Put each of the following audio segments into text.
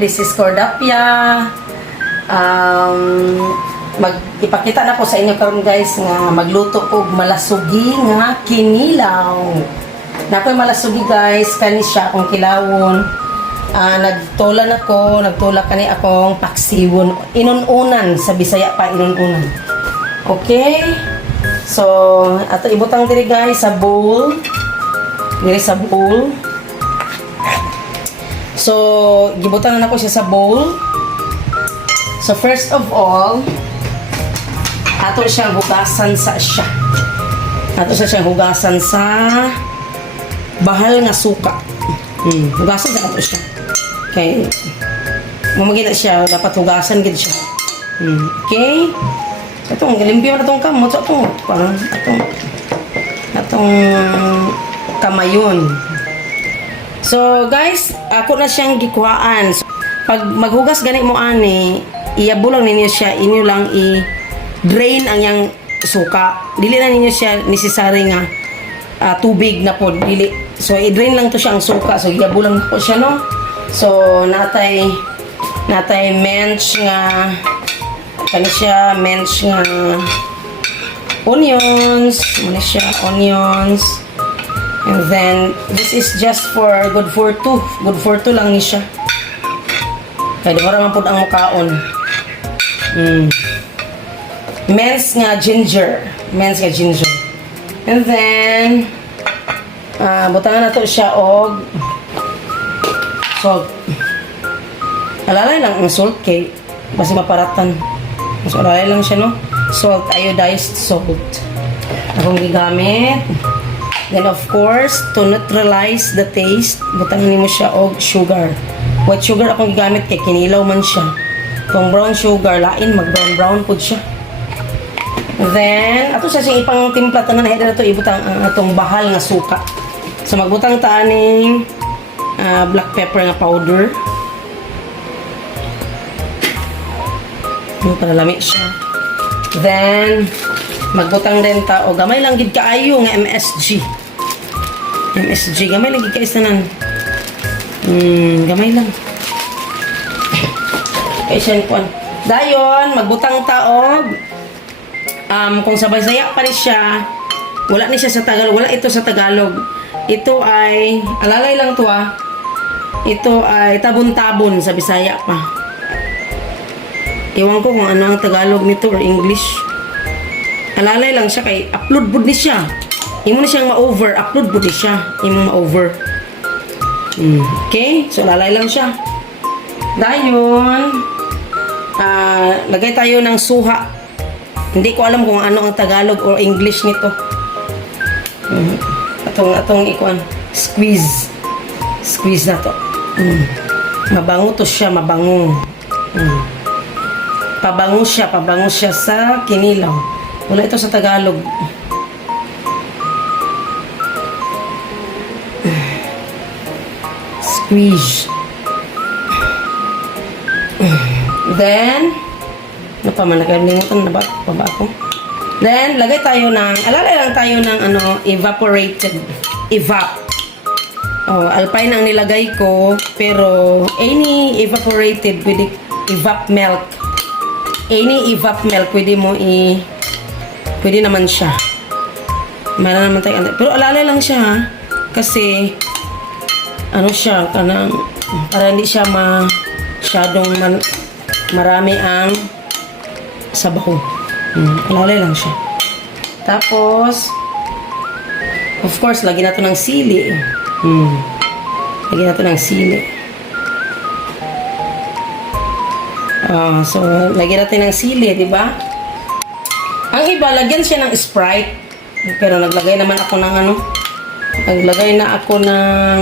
this is Cordapia. Ipakita na ko sa inyo karon guys nga magluto og malasugi nga kinilaw. Nakoy malasugi guys, kani siya akong kilawon. Nagtula kani akong paksiwon. Inununan sa Bisaya pa inununan. Okay? So, ato ibutang diri guys sa bowl. Diri sa bowl. So, gibutan na ako siya sa bowl. So, first of all, ato siyang hugasan sa siya. Ato siyang hugasan sa bahal nga suka. Hugasan sa ato siya. Okay. Mamagina siya, dapat hugasan gid siya. Okay? Atong limpyo na tong kamot, atong kamayon. So guys, ako na siyang gikuhaan. So, pag maghugas gani mo ani, iyabo lang ninyo siya, inyo lang i-drain ang yang suka. Dili na ninyo siya necessary nga tubig na po, dili. So i-drain lang to siya ang suka. So iyabo lang po siya, no. So natay mench nga kani siya, mench nga onions, muna siya onions. And then, this is just for good for two lang ni siya. Kaya di mo naman po ang mukaon. Minced nga ginger. And then, butangan na to siya og salt. Alalay lang ang salt kay basi maparatan. Mas alalay lang siya, no? Salt, iodized salt. Akong gigamit. Then of course, to neutralize the taste, butangan mo siya og sugar. White sugar akong gigamit kay kinilaw man siya. Kung brown sugar, lain mag-brown po siya. Then, ato siya siyang ipang timpla tanan na ito ibutang atong bahal nga suka. So magbutang ta aning black pepper nga powder. Para lami siya. Then, magbutang din ta o gamay lang gid kaayo nga MSG, gamay lang gid kay tanan. Gamay lang. Kay siya kuan. Dayon magbutang ta og kung sa Bisaya pa ni siya, wala ni siya sa Tagalog, wala ito sa Tagalog. Ito ay alalay lang to Ito ay tabon-tabon sa Bisaya pa. Iwan ko kung ano ang Tagalog nito or English. Alalay lang siya kay upload bud ni siya. Imo na siyang ma-over, upload bud ni siya. Imo ma-over. Okay? So alalay lang siya. Dayon, lagay tayo ng suha. Hindi ko alam kung ano ang Tagalog or English nito. Atong ikuan, squeeze. Squeeze na to. Mabango to siya, mabango. Pabango siya sa kinilaw. Wala ito sa Tagalog. Squeeze. Then, ano pa man, nakalimutan na ba ako? Then, alalay lang tayo ng evaporated. Alpine ang nilagay ko, pero any evaporated, pwede evap milk. Any evap milk, pwede naman siya. Meron naman tayo. Pero alalay lang siya, kasi siya, para hindi siya masyadong marami ang sabaw. Alalay lang siya. Tapos, of course, lagyan natin ng sili. Lagyan natin ng sili. So, lagyan natin ng sili, di ba? Ang iba, lagyan siya ng Sprite. Pero naglagay naman ako ng naglagay na ako ng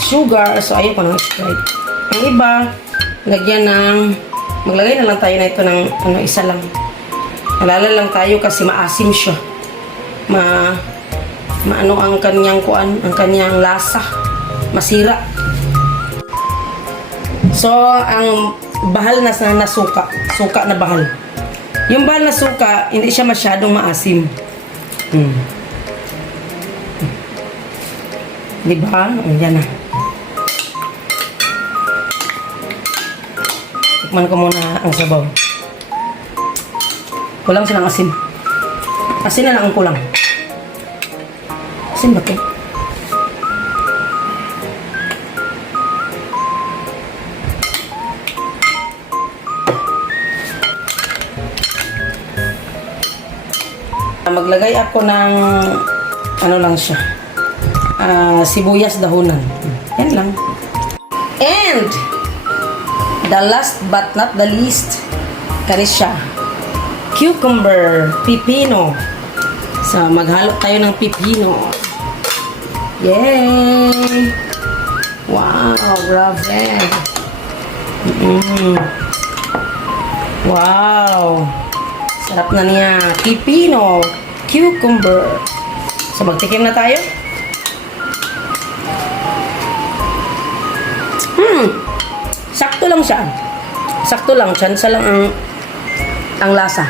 sugar. So, ayoko ng Sprite. Ang iba, maglagay na lang tayo na ito ng isa lang. Alala lang tayo kasi maasim siya. Maano ang kanyang lasa. Masira. So, ang bahal na suka na bahal. Yung bahal na suka, hindi siya masyadong maasim. Diba? Ayan na. Tikman ko muna ang sabaw. Kulang silang asin. Asin na lang ang kulang. Asin ba ito? Maglagay ako ng ano lang siya. Sibuyas dahunan. Yan lang. And the last but not the least, kanis siya. Cucumber, pipino. So, maghalo tayo ng pipino. Yay! Wow, grabe. Wow. Sarap na niya. Pipino, cucumber. So, magtikim na tayo. Sakto lang siya. Sakto lang. Tsansa lang ang lasa.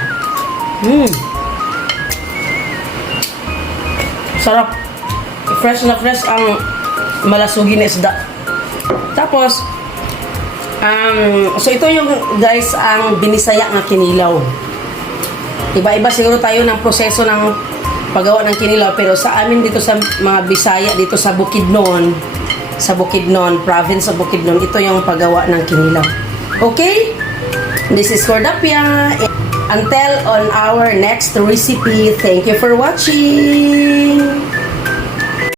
Sarap. Fresh na fresh ang malasugi na isda. Tapos, so ito yung guys ang binisaya ng kinilaw. Iba-iba siguro tayo ng proseso ng paggawa ng kinilaw, pero sa amin dito sa mga Bisaya, dito sa Bukidnon, province of Bukidnon, ito yung paggawa ng kinilaw. Okay? This is Cordapia. Until on our next recipe, thank you for watching.